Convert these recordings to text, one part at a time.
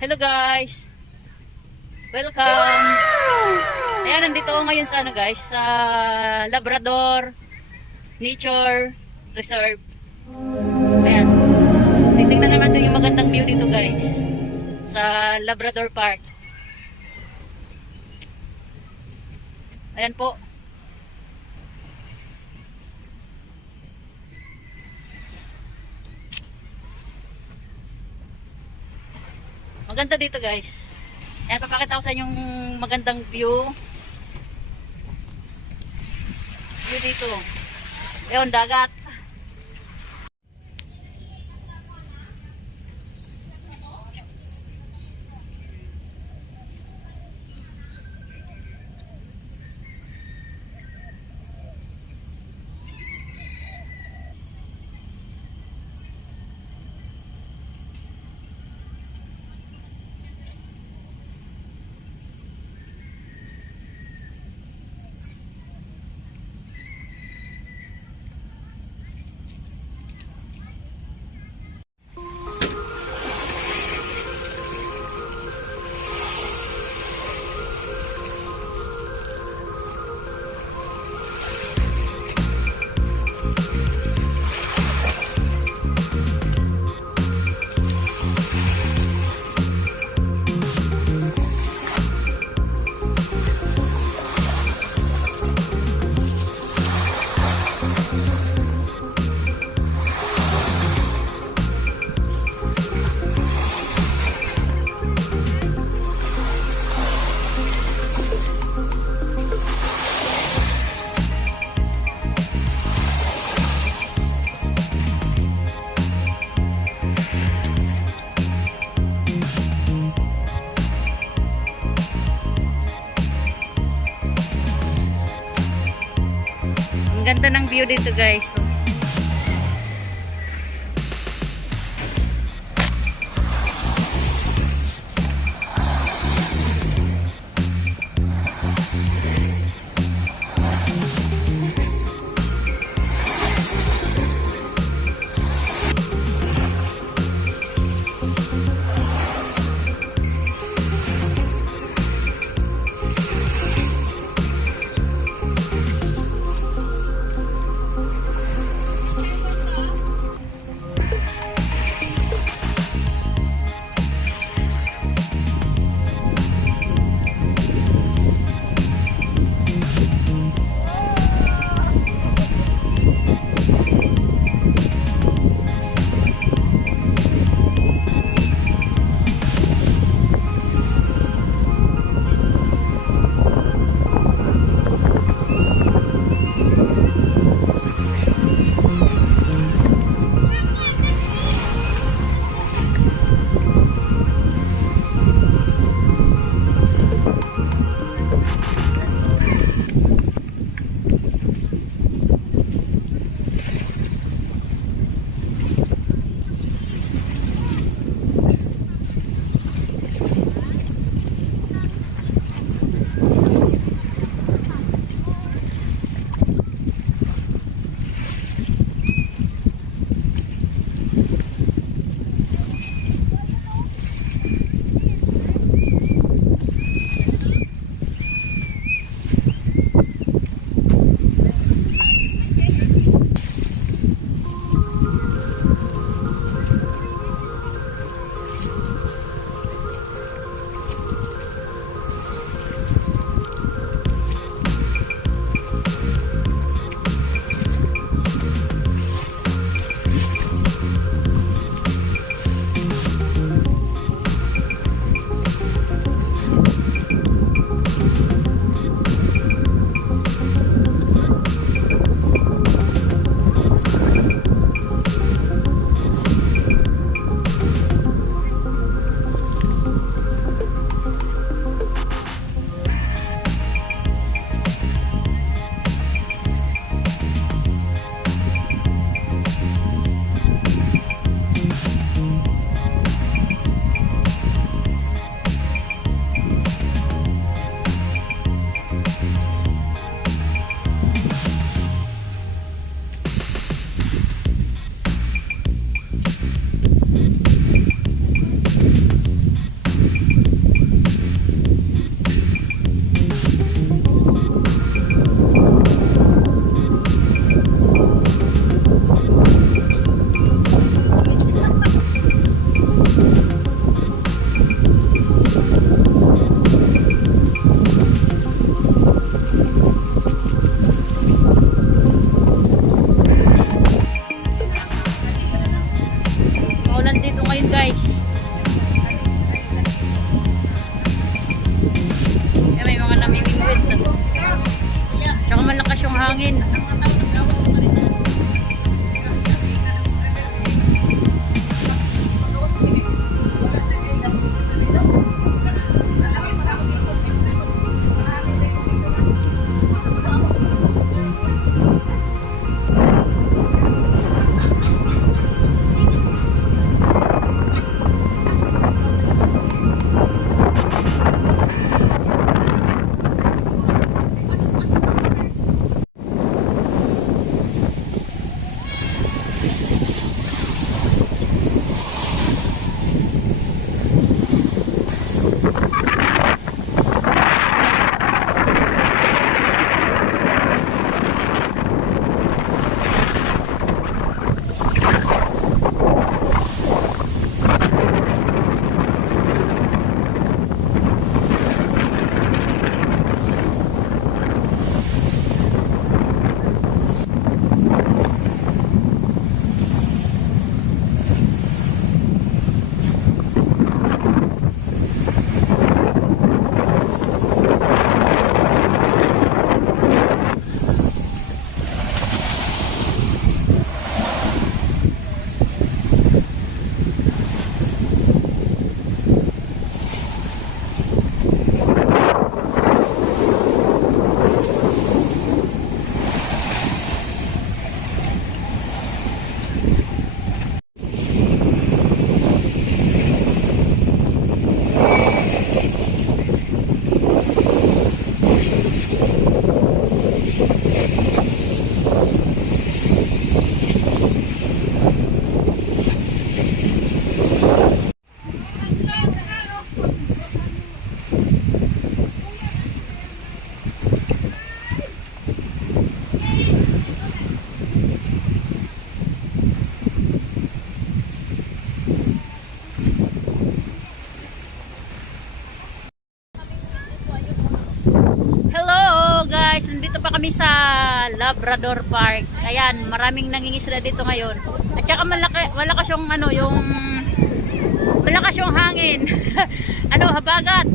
Hello guys! Welcome! Ayan, nandito ako ngayon sa guys, sa Labrador Nature Reserve. Ayan. Titingnan na natin yung magandang view dito guys. Sa Labrador Park. Ayan po. Maganda dito guys. Ayan, papakita ko sa inyo yung magandang view. View dito. Ayan, dagat. Ang ganda ng view dito guys. Labrador Park. Ayan, maraming nangingisda dito ngayon. At saka malakas yung ano, yung malakas yung hangin. Ano, habagat.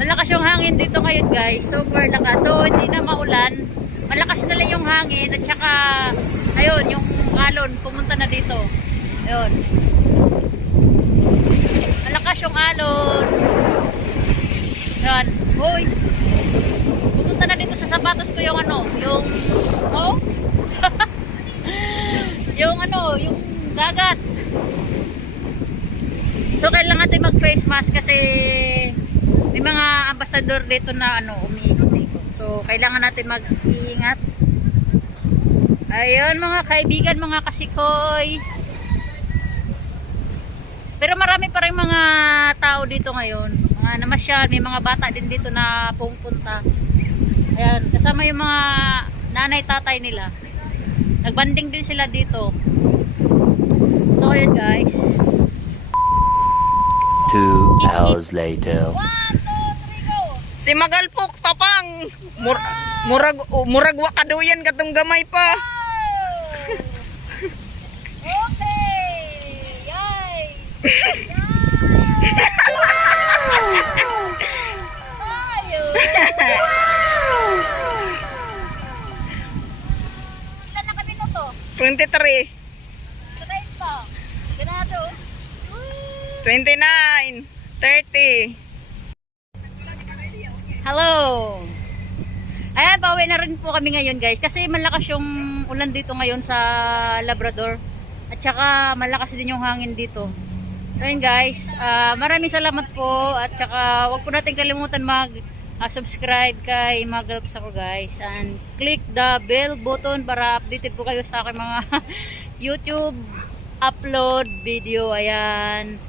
Malakas yung hangin dito ngayon, guys. Super lakas. So, hindi na maulan. Malakas na lang yung hangin. At saka, ayun, yung alon, pumunta na dito. Ayun. Malakas yung alon. Ayun. Hoy. Pumunta na dito sa sapatos ko yung ano, yung, oh? Yung ano, yung dagat. So, kailangan natin mag-face mask kasi may mga ambasador dito na ano, umiikot dito. So, kailangan natin mag-iingat. Ayun mga kaibigan, mga kasikoy. Pero marami pa rin mga tao dito ngayon. Mga namasyal, may mga bata din dito na pupunta. Ayan, kasama yung mga nanay, tatay nila. Nagbanding din sila dito. So, ayun guys. 2 hours later. 1, 2, 3, go! Si Magalpz tapang. Murag wa kaduyan katong gamay pa. Okay! Yay! Ayun! Ilan na kami to? 23, Try pa. Ganado. 29, 30. Hello! Ayan, pauwi na rin po kami ngayon guys. Kasi malakas yung ulan dito ngayon sa Labrador. At saka malakas din yung hangin dito. So yun guys, maraming salamat po. At saka wag po natin kalimutan mag-subscribe kay Magalpz ako guys. And click the bell button para updated po kayo sa aking mga YouTube upload video. Ayan.